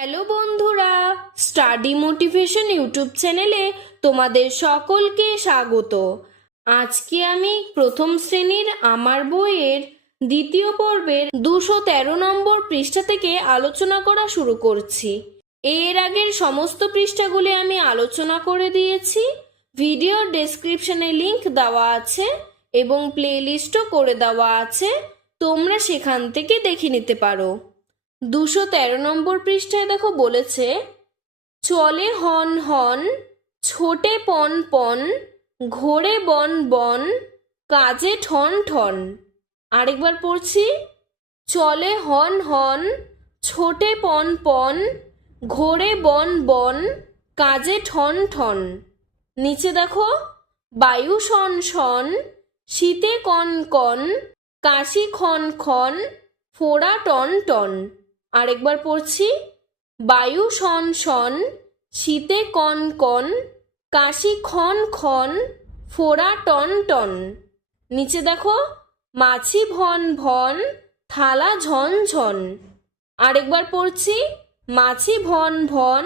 Hello বন্ধুরা, study motivation YouTube চ্যানেলে তোমাদের সকলকে স্বাগত। আজকে আমি প্রথম শ্রেণীর আমার বইয়ের দ্বিতীয় পর্বের 213 নম্বর পৃষ্ঠা থেকে আলোচনা করা শুরু করছি। এর আগের সমস্ত পৃষ্ঠাগুলি আমি আলোচনা করে দিয়েছি। ভিডিওর ডেসক্রিপশনে লিংক দেওয়া আছে এবং প্লেলিস্টও করে দেওয়া আছে, তোমরা সেখান থেকে দেখে নিতে পারো। 213 নম্বর পৃষ্ঠায় দেখো বলেছে, চলে হন হন, ছোটে পন পন, ঘোরে বন বন, কাজে ঠন ঠন। আরেকবার পড়ছি, চলে হন হন, ছোটে পন পন, ঘোরে বন বন, কাজে ঠন ঠন। নিচে দেখো, বায়ু শন শন, শীতে কন কন, কাশি খন খন, ফোড়া টন টন। আরেকবার পড়ছি, বায়ু শন শন, শীতে কন কন, কাশি খন খন, ফোড়া টন টন। নিচে দেখো, মাছি ভন ভন, থালা ঝন ঝন। আরেকবার পড়ছি, মাছি ভন ভন,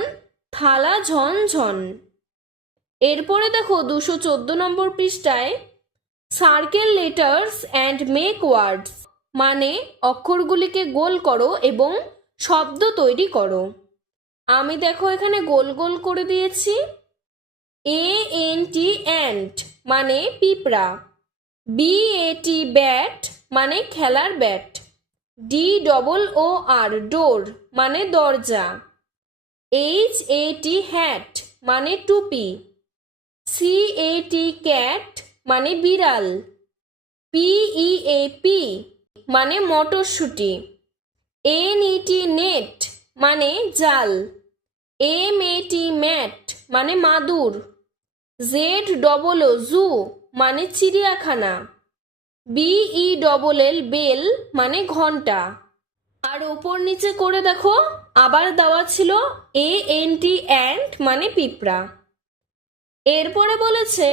থালা ঝন ঝন। এরপরে দেখো 214 নম্বর পৃষ্ঠায়, circle letters and make words, মানে অক্ষরগুলিকে গোল করো এবং শব্দ তৈরি করো। আমি দেখো এখানে গোল গোল করে দিয়েছি। ANT অ্যান্ট মানে পিঁপড়া, BAT ব্যাট মানে খেলার ব্যাট, DOOR ডোর মানে দরজা, HAT হ্যাট মানে টুপি, CAT ক্যাট মানে বিড়াল, PEAP মানে মটরশুঁটি, NET নেট মানে জাল, MAT ম্যাট মানে মাদুর, ZOO জু মানে চিড়িয়াখানা, BELL বেল মানে ঘন্টা। আর ওপর নিচে করে দেখো আবার দেওয়া ছিল ANT অ্যান্ট মানে পিঁপড়া। এরপরে বলেছে,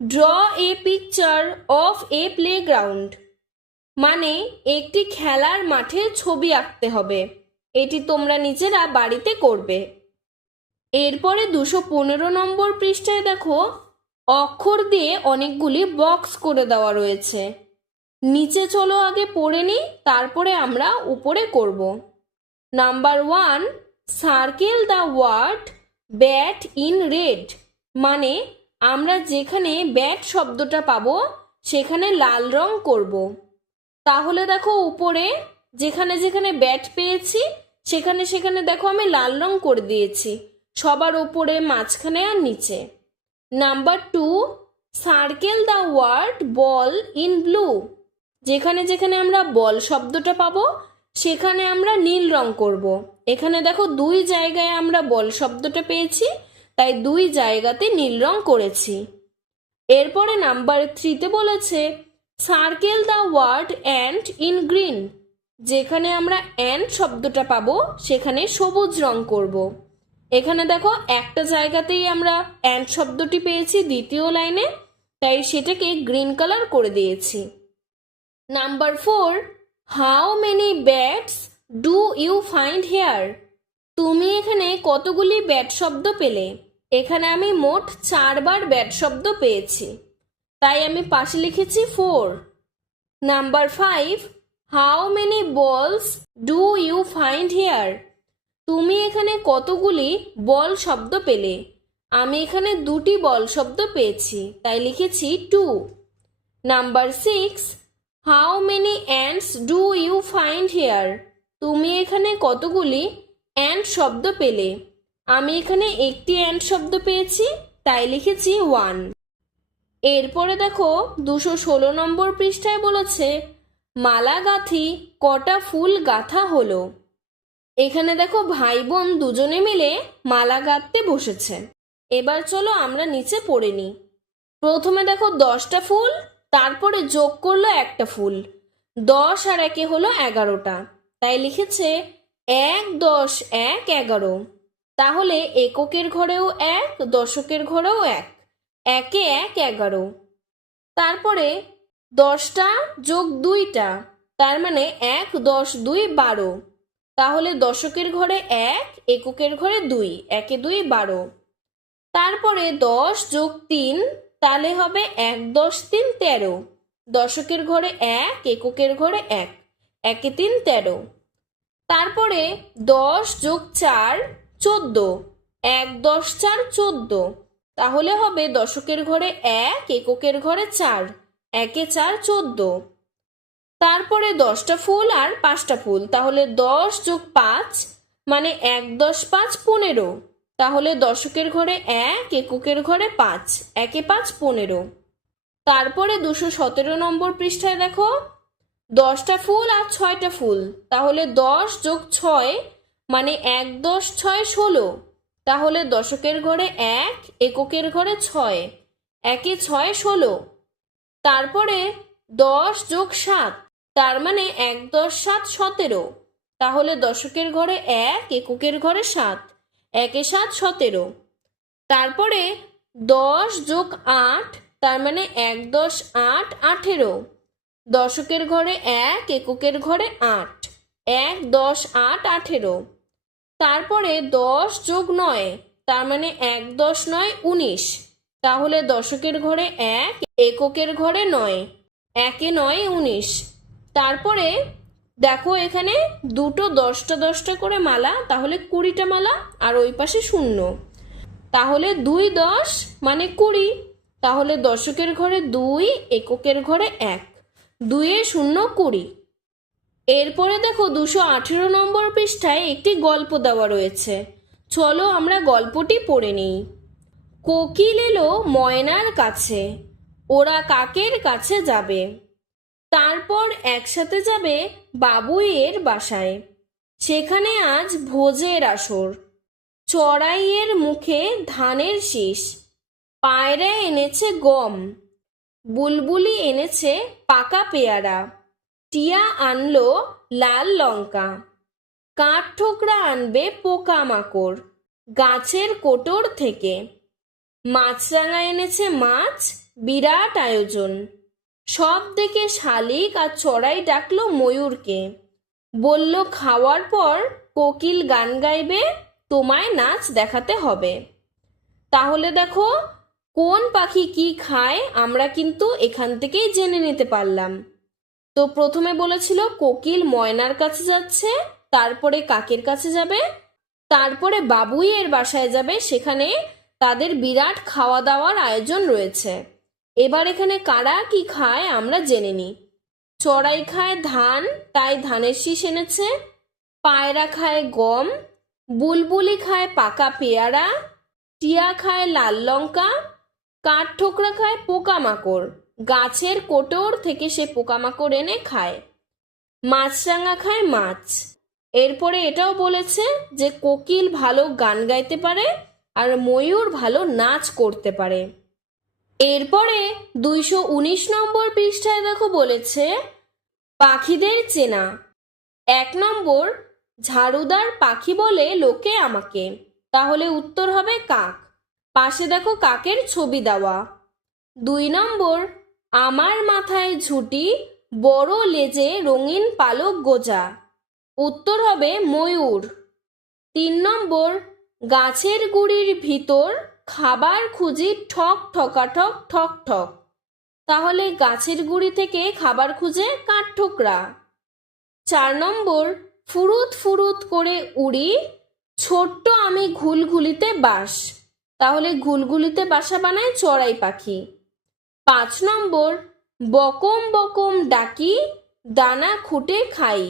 draw a picture of A playground, মানে একটি খেলার মাঠে ছবি আঁকতে হবে। এটি তোমরা নিজেরা বাড়িতে করবে। এরপরে 215 নম্বর পৃষ্ঠায় দেখো, অক্ষর দিয়ে অনেকগুলি বক্স করে দেওয়া রয়েছে। নিচে চলো আগে পড়ে নিই, তারপরে আমরা উপরে করব। Number 1, circle the word bat in red, মানে আমরা যেখানে ব্যাট শব্দটা পাবো সেখানে লাল রং করব। তাহলে দেখো উপরে যেখানে যেখানে ব্যাট পেয়েছি সেখানে সেখানে দেখো আমি লাল রং করে দিয়েছি, সবার উপরে, মাঝখানে আর নিচে। Number 2, circle the word ball in blue, যেখানে যেখানে আমরা বল শব্দটা পাবো সেখানে আমরা নীল রং করব। এখানে দেখো 2 জায়গায় আমরা বল শব্দটা পেয়েছি, তাই 2 জায়গাতে নীল রং করেছি। এরপরে নাম্বার 3তে বলেছে, circle the word ant in green, যেখানে আমরা অ্যান্ট শব্দটা পাবো সেখানে সবুজ রং করব। এখানে দেখো একটা জায়গাতেই আমরা অ্যান্ট শব্দটি পেয়েছি দ্বিতীয় লাইনে, তাই সেটাকে গ্রিন কালার করে দিয়েছি। Number 4, how many bats do you find here, তুমি এখানে কতগুলি ব্যাট শব্দ পেলে? এখানে আমি মোট 4 বার ব্যাট শব্দ পেয়েছি, তাই আমি পাশে লিখেছি 4। নাম্বার 5, হাউ মেনি বলস ডু ইউ ফাইন্ড হেয়ার, তুমি এখানে কতগুলি বল শব্দ পেলে? আমি এখানে 2টি বল শব্দ পেয়েছি, তাই লিখেছি 2। Number 6, how many ants do you find here, তুমি এখানে কতগুলি অ্যান্ট শব্দ পেলে? আমি এখানে একটি অ্যান্ট শব্দ পেয়েছি, তাই লিখেছি 1। এরপরে দেখো 216 নম্বর পৃষ্ঠায় বলেছে, মালা গাঁথি কটা ফুল গাঁথা হলো। এখানে দেখো ভাই বোন দুজনে মিলে মালা গাঁথতে বসেছে। এবার চলো আমরা নিচে পড়ে নিই। প্রথমে দেখো 10টা ফুল, তারপরে যোগ করলো একটা ফুল, 10 আর 1 হলো 11টা, তাই লিখেছে 1 10 1 11। তাহলে এককের ঘরেও 1, দশকের ঘরেও 1, 1 এ 1 11। তারপরে 10টা যোগ 2টা, তার মানে 1 10 2 12। তাহলে দশকের ঘরে 1, এককের ঘরে 2, 1 এ 2 12। তারপরে 10 যোগ 3, তাহলে হবে 1 10 3 13। দশকের ঘরে 1, এককের ঘরে 1, 1 এ 3 13। তারপরে 10 যোগ 4 14, 1 10 4 14। তাহলে হবে দশকের ঘরে 1, এককের ঘরে 4, 1 এ 4 14। তারপরে 10টা ফুল আর 5টা ফুল, তাহলে 10 যোগ 5 মানে 1 10 5 15। তাহলে দশকের ঘরে 1, এককের ঘরে 5, 1 এ 5 15। তারপরে 217 নম্বর পৃষ্ঠায় দেখো 10টা ফুল আর 6টা ফুল, তাহলে 10 যোগ 6 মানে 1 10 6 16। তাহলে দশকের ঘরে 1, এককের ঘরে 6, 1 এ 6 16। তারপরে 10 যোগ 7, তার মানে 1 10 7 17। তাহলে দশকের ঘরে 1, এককের ঘরে 7, 1 এ 7 17। তারপরে 10 যোগ 8, তার মানে 1 10 8 18। দশকের ঘরে 1, এককের ঘরে 8, 1 10 8 18। তারপরে 10 যোগ 9, তার মানে 1 10 9 19। তাহলে দশকের ঘরে 1, এককের ঘরে 9, 1 এ 9 19। তারপরে দেখো এখানে দুটো 10টা 10টা করে মালা, তাহলে 20টা মালা, আর ওই পাশে শূন্য, তাহলে 2 10 মানে 20। তাহলে দশকের ঘরে 2, এককের ঘরে 1, 2 এ 0 20। এরপরে দেখো 218 নম্বর পৃষ্ঠায় একটি গল্প দেওয়া রয়েছে। চলো আমরা গল্পটি পড়ে নিই। কোকিল এলো ময়নার কাছে, ওরা কাকের কাছে যাবে। তারপর একসাথে যাবে বাবুইয়ের বাসায়, সেখানে আজ ভোজের আসর। চড়াইয়ের মুখে ধানের শীষ, পায়রা এনেছে গম, বুলবুলি এনেছে পাকা পেয়ারা, টিয়া আনলো লাল লঙ্কা, কাঠ ঠোকরা আনবে পোকামাকড় গাছের কোটর থেকে, মাছরাঙা এনেছে মাছ, বিরাট আয়োজন। সব দেখে শালিক আর চড়াই ডাকলো ময়ূরকে, বলল খাওয়ার পর কোকিল গান গাইবে, তোমায় নাচ দেখাতে হবে। তাহলে দেখো কোন পাখি কি খায় আমরা কিন্তু এখান থেকেই জেনে নিতে পারলাম। তো প্রথমে বলেছিল কোকিল ময়নার কাছে যাচ্ছে, তারপরে কাকের কাছে যাবে, তারপরে বাবুইয়ের বাসায় যাবে, সেখানে তাদের বিরাট খাওয়া দাওয়ার আয়োজন রয়েছে। এবার এখানে কারা কি খায় আমরা জেনে নিই। চড়াই খায় ধান, তাই ধানের শীষ এনেছে। পায়রা খায় গম, বুলবুলি খায় পাকা পেয়ারা, টিয়া খায় লাল লঙ্কা, কাঠ ঠোকরা খায় পোকামাকড়, গাছের কোটর থেকে সে পোকামাকড় এনে খায়। মাছরাঙা খায় মাছ। এরপরে এটাও বলেছে যে কোকিল ভালো গান গাইতে পারে আর ময়ূর ভালো নাচ করতে পারে। এরপরে 219 নম্বর পৃষ্ঠায় দেখো বলেছে পাখিদের চেনা। 1 নম্বর, ঝাড়ুদার পাখি বলে লোকে আমাকে, তাহলে উত্তর হবে কাক। পাশে দেখো কাকের ছবি দেওয়া। 2 নম্বর, আমার মাথায় ঝুঁটি, বড় লেজে রঙিন পালক গোজা, উত্তর হবে ময়ূর। 3 নম্বর, গাছের গুড়ির ভিতর খাবার খুঁজি ঠক ঠকাঠক ঠক ঠক, তাহলে গাছের গুড়ি থেকে খাবার খুঁজে কাঠঠোকরা। 4 নম্বর, ফুরুত ফুরুত করে উড়ি, ছোট্ট আমি ঘুলঘুলিতে বাস, তাহলে ঘুলঘুলিতে বাসা বানায় চড়াই পাখি। 5 নম্বর, বকম বকম ডাকি, দানা খুঁটে খাই,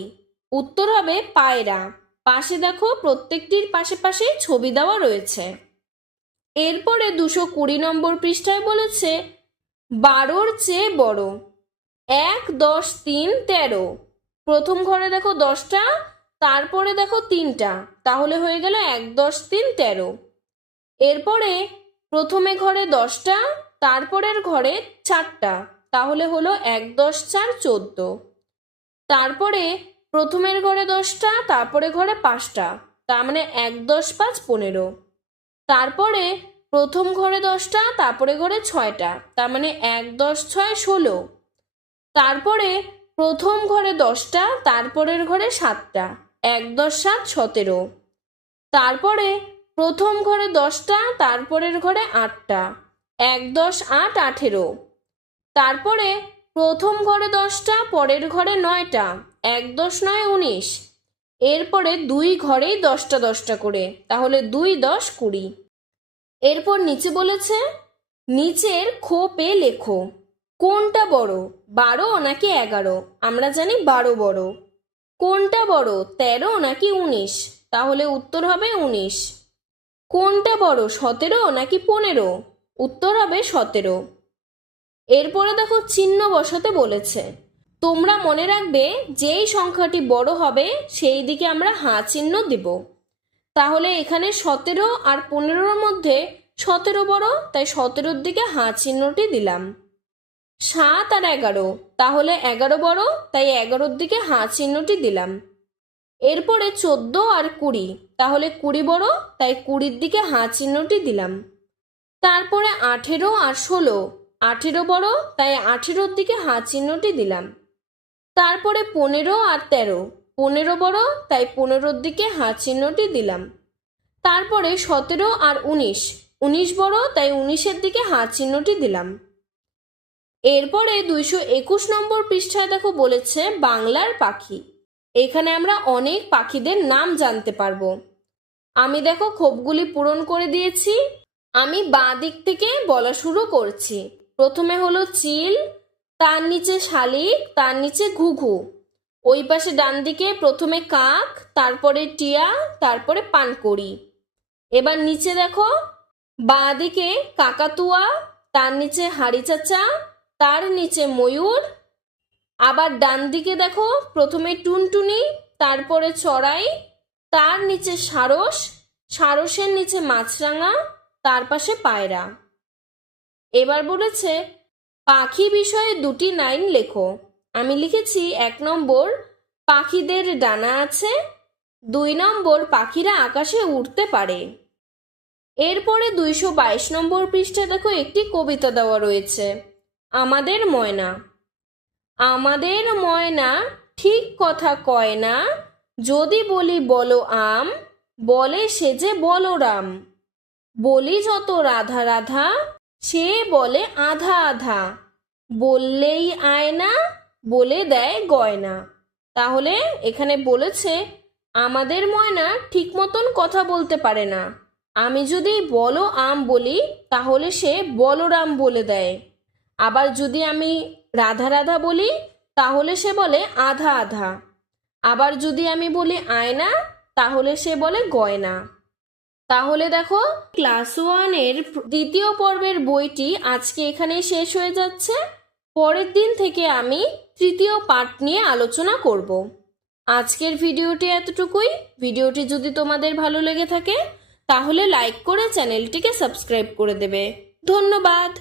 উত্তর হবে পায়রা। পাশে দেখো প্রত্যেকটির পাশে পাশে ছবি দেওয়া রয়েছে। এরপরে 220 নম্বর পৃষ্ঠায় বলেছে 12-র চেয়ে বড়। 1 10 3 13। প্রথম ঘরে দেখো 10টা, তারপরে দেখো 3টা, তাহলে হয়ে গেল 1 10 3 13। এরপরে প্রথমে ঘরে 10টা, তারপরের ঘরে 4টা, তাহলে হলো 1 10 4 14। তারপরে প্রথমের ঘরে 10টা, তারপরে ঘরে 5টা, তার মানে 1 10 5 15। তারপরে প্রথম ঘরে 10টা, তারপরে ঘরে 6টা, তার মানে 1 10 6 16। তারপরে প্রথম ঘরে 10টা, তারপরের ঘরে 7টা, 1×10 = 17। তারপরে প্রথম ঘরে 10টা, তারপরের ঘরে 8টা, 1×10 = 8, 18। তারপরে প্রথম ঘরে 10টা, পরের ঘরে 9টা, 1×10 = 9, 19। এরপরে দুই ঘরেই 10টা 10টা করে, তাহলে 2×10 = 20। এরপর নিচে বলেছে নিচের খোপে লেখো কোনটা বড়, 12 নাকি 11? আমরা জানি 12 বড়। কোনটা বড়, 13 নাকি 19? তাহলে উত্তর হবে 19। কোনটা বড়, 17 নাকি 15? উত্তর হবে 17। এরপরে দেখো চিহ্ন বসাতে বলেছে। তোমরা মনে রাখবে যেই সংখ্যাটি বড় হবে সেই দিকে আমরা হাঁ চিহ্ন দিব। তাহলে এখানে 17 আর 15-র মধ্যে 17 বড়, তাই 17-র দিকে হাঁ চিহ্নটি দিলাম। 7 আর 11, তাহলে 11 বড়, তাই 11-র দিকে হাঁ চিহ্নটি দিলাম। এরপরে 14 আর 20, তাহলে 20 বড়, তাই 20-র দিকে হাঁ চিহ্নটি দিলাম। তারপরে 18 আর 16, 18 বড়, তাই 18-র দিকে হাঁ চিহ্নটি দিলাম। তারপরে 15 আর 13, 15 বড়, তাই 15-র দিকে হাঁ চিহ্নটি দিলাম। তারপরে 17 আর 19, 19 বড়, তাই 19-এর দিকে হাঁ চিহ্নটি দিলাম। এরপরে 221 নম্বর পৃষ্ঠায় দেখো বলেছে বাংলার পাখি। এখানে আমরা অনেক পাখিদের নাম জানতে পারবো। আমি দেখো খোপগুলি পূরণ করে দিয়েছি। আমি বাঁ দিক থেকে বলা শুরু করছি। প্রথমে হলো চিল, তার নিচে শালিক, তার নিচে ঘুঘু। ওই পাশে ডান দিকে প্রথমে কাক, তারপরে টিয়া, তারপরে পানকড়ি। এবার নিচে দেখো বাঁ দিকে কাকাতুয়া, তার নিচে হাড়ি চাচা, তার নিচে ময়ূর। আবার ডান দিকে দেখো প্রথমে টুনটুনি, তারপরে চড়াই, তার নিচে সারস, সারসের নিচে মাছরাঙা, তার পাশে পায়রা। এবার বলেছে পাখি বিষয়ে 2টি লাইন লেখো। আমি লিখেছি 1 নম্বর পাখিদের ডানা আছে, 2 নম্বর পাখিরা আকাশে উড়তে পারে। এরপরে 222 নম্বর পৃষ্ঠায় দেখো একটি কবিতা দেওয়া রয়েছে। আমাদের ময়না। আমাদের ময়না ঠিক কথা কয় না, যদি বলি বলো আম, বলে সে যে বলরাম। বলি যত রাধা রাধা, সে বলে আধা আধা। বললেই আয়না, বলে দেয় গয়না। তাহলে এখানে বলেছে আমাদের ময়না ঠিক মতন কথা বলতে পারে না। আমি যদি বলো আম বলি তাহলে সে বলরাম বলে দেয়। আবার যদি আমি রাধা রাধা বলি তাহলে সে বলে আধা আধা। আবার যদি আমি বলি আয়না তাহলে সে বলে গয়না। তাহলে দেখো ক্লাস 1-এর 2য় পর্বের বইটি আজকে এখানেই শেষ হয়ে যাচ্ছে। পরের দিন থেকে আমি 3য় পার্ট নিয়ে আলোচনা করব। আজকের ভিডিওটি এতটুকুই। ভিডিওটি যদি তোমাদের ভালো লেগে থাকে তাহলে লাইক করে চ্যানেলটিকে সাবস্ক্রাইব করে দেবে। ধন্যবাদ।